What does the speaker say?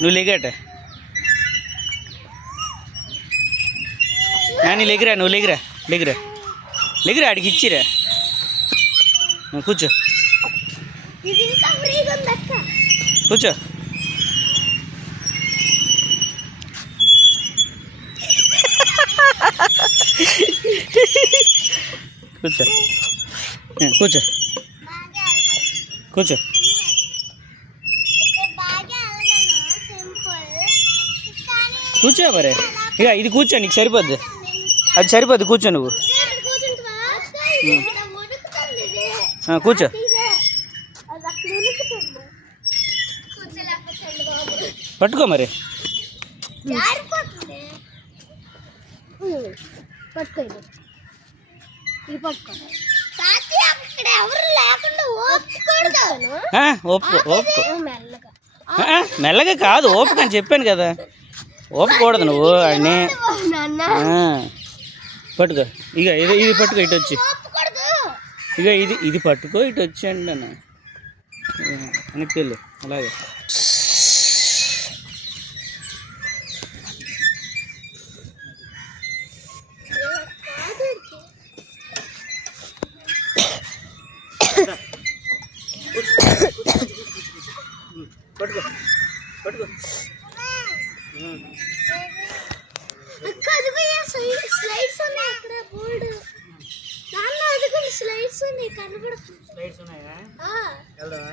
నువ్వు లేగట నాని లేగిరా, నువ్వు లేగిరా, లేగిరా లేగిరా, అడిగి ఇచ్చిరా. కూర్చో కూర్చో. కూర్చో కూర్చో కూర్చో. కూర్చో మరి, ఇక ఇది కూర్చో, నీకు సరిపోద్ది, అది సరిపోద్ది, కూర్చో నువ్వు. కూర్చో. పట్టుకో మరి. ఓపుకో ఓపుకో, మెల్లగా కాదు, ఓపిక అని చెప్పాను కదా, ఓపకూడదు నువ్వు అన్నీ. పట్టుకో, ఇక ఇది పట్టుకో, ఇటు వచ్చి, ఇక ఇది పట్టుకో, ఇటు వచ్చేయండి అన్న, వెనక్కి వెళ్ళు అలాగే. పట్టుకో పట్టుకో. స్లైడ్స్ ఉన్నాయి అక్కడ, బోర్డు దానిలో అదిగో స్లైడ్స్ ఉన్నాయి, కనబడుతుంది. స్లైడ్స్ ఉన్నాయా? వెళ్దాం.